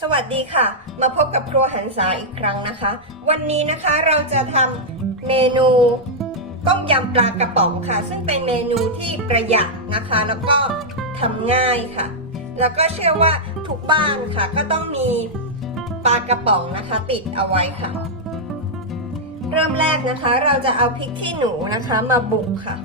สวัสดีค่ะ มาพบกับครัวหันษาอีกครั้งนะคะ วันนี้นะคะเราจะทำเมนูต้มยำปลากระป๋องค่ะ ซึ่งเป็นเมนูที่ประหยัดนะคะ แล้วก็ทำง่ายค่ะ แล้วก็เชื่อว่าทุกบ้านค่ะ ก็ต้องมีปลากระป๋องนะคะ ติดเอาไว้ค่ะ เริ่มแรกนะคะ เราจะเอาพริกขี้หนูนะคะมาบุกค่ะ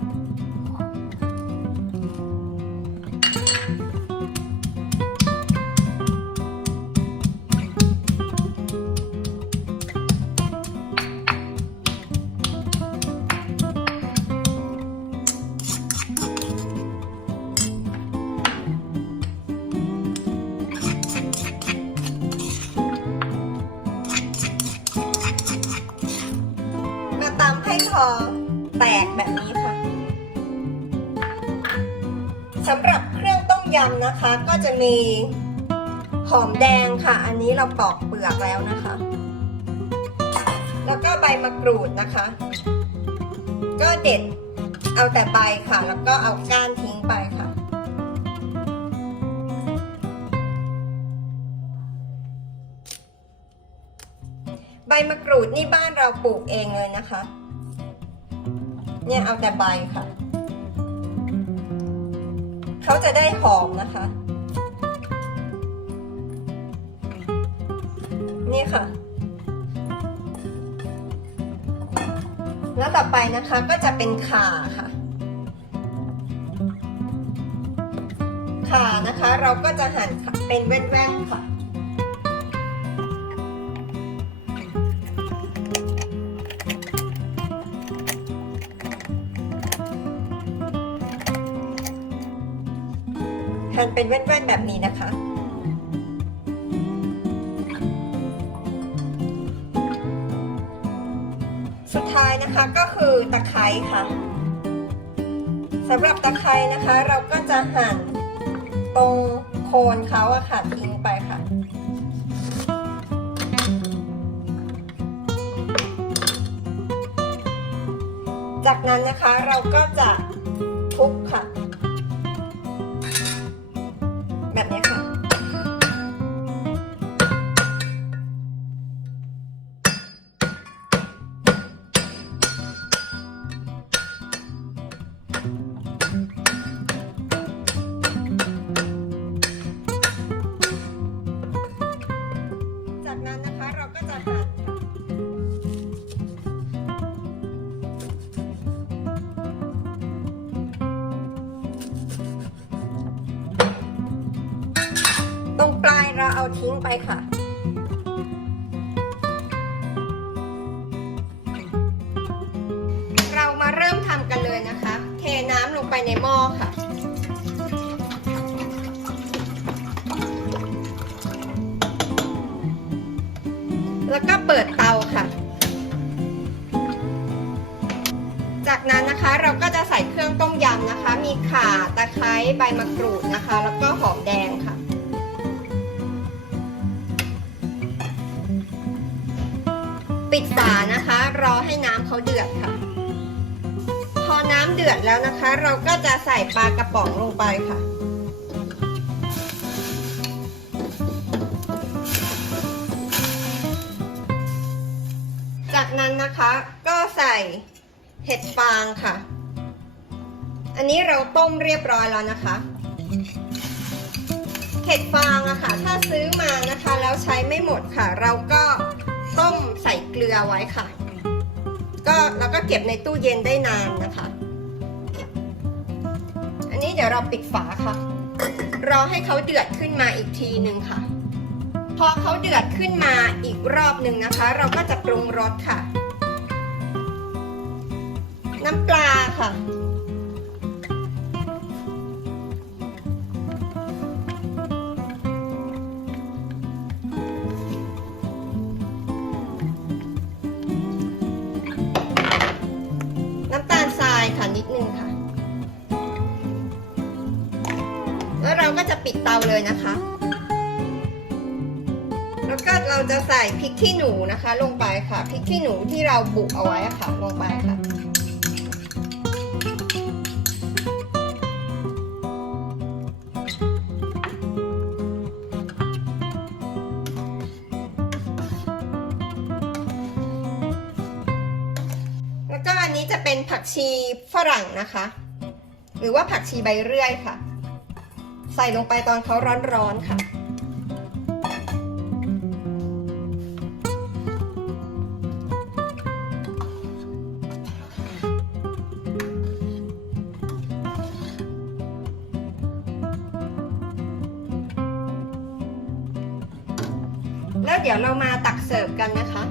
แตกแบบนี้ค่ะสำหรับเครื่องต้มยำนะคะ ก็จะมีหอมแดงค่ะ อันนี้เราปอกเปลือกแล้วนะคะ แล้วก็ใบมะกรูดนะคะ ก็เด็ดเอาแต่ใบค่ะ แล้วก็เอาก้านทิ้งไปค่ะ ใบมะกรูดนี่บ้านเราปลูกเองเลยนะคะ เนี่ยเอาแต่ใบค่ะ เขาจะได้หอมนะคะ นี่ค่ะ แล้วต่อไปนะคะก็จะเป็นขาค่ะขานะคะเราก็จะหั่นเป็นแว่นๆค่ะ หั่นเป็นแว่นๆแบบนี้นะคะ สุดท้ายนะคะก็คือตะไคร้ค่ะสำหรับตะไคร้นะคะ เราก็จะหั่นตรงโคนเขาอะค่ะทิ้งไปค่ะจากนั้นนะคะเราก็จะทุบค่ะ แบบนี้ค่ะ จากนั้นนะคะเราก็จะหั่น เราเอาทิ้งไปค่ะ เรามาเริ่มทำกันเลยนะคะ เทน้ำลงไปในหม้อค่ะแล้วก็เปิดเตาค่ะ จากนั้นนะคะเราก็จะใส่เครื่องต้มยำนะคะ มีข่า ตะไคร้ ใบมะกรูดนะคะ แล้วก็หอมแดงค่ะ ปิดฝานะคะ รอให้น้ำเขาเดือดค่ะ พอน้ำเดือดแล้วนะคะ เราก็จะใส่ปลากระป๋องลงไปค่ะจากนั้นนะคะก็ใส่เห็ดฟางค่ะ อันนี้เราต้มเรียบร้อยแล้วนะคะ เห็ดฟางอะค่ะ ถ้าซื้อมานะคะ แล้วใช้ไม่หมดค่ะ เราก็ ต้มใส่เกลือไว้ค่ะ ก็แล้วก็เก็บในตู้เย็นได้นานนะคะ อันนี้เดี๋ยวเราปิดฝาค่ะ รอให้เขาเดือดขึ้นมาอีกทีหนึ่งค่ะ พอเขาเดือดขึ้นมาอีกรอบหนึ่งนะคะ เราก็จะปรุงรสค่ะ น้ำปลาค่ะ จะปิดเตาเลยนะคะ แล้วก็เราจะใส่พริกขี้หนูนะคะ ลงไปค่ะพริกขี้หนูที่เราบุกเอาไว้ค่ะ ลงไปค่ะแล้วก็อันนี้จะเป็นผักชีฝรั่งนะคะ หรือว่าผักชีใบเรื่อยค่ะ ใส่ลงไปตอนเขาร้อนๆค่ะ แล้วเดี๋ยวเรามาตักเสิร์ฟกันนะคะ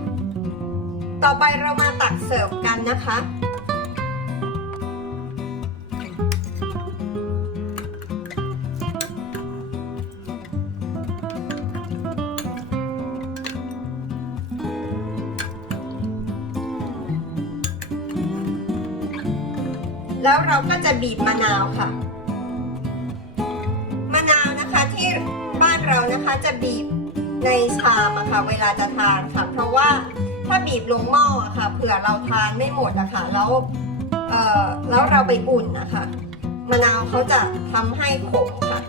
ต่อไปเรามาตักเสิร์ฟกันนะคะ แล้วเราก็จะบีบมะนาวค่ะ มะนาวนะคะที่บ้านเรานะคะจะบีบในชามอะค่ะ เวลาจะทานค่ะ เพราะว่าถ้าบีบลงหม้ออะค่ะเผื่อเราทานไม่หมดอะค่ะแล้วเอ่อแล้วเราไปอุ่นนะคะมะนาวเขาจะทำให้ขมค่ะ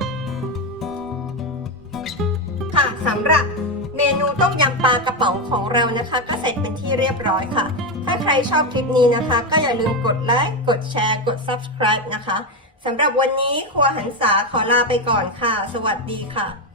ค่ะสำหรับเมนูต้มยำปลากระป๋องของเรานะคะ ก็เสร็จเป็นที่เรียบร้อยค่ะาใครชอบคลิปนี้นะคะ ก็อย่าลืมกดไลค์ กดแชร์ กด subscribe นะคะสำหรับวันนี้ครัวหันษาขอลาไปก่อนค่ะ สวัสดีค่ะ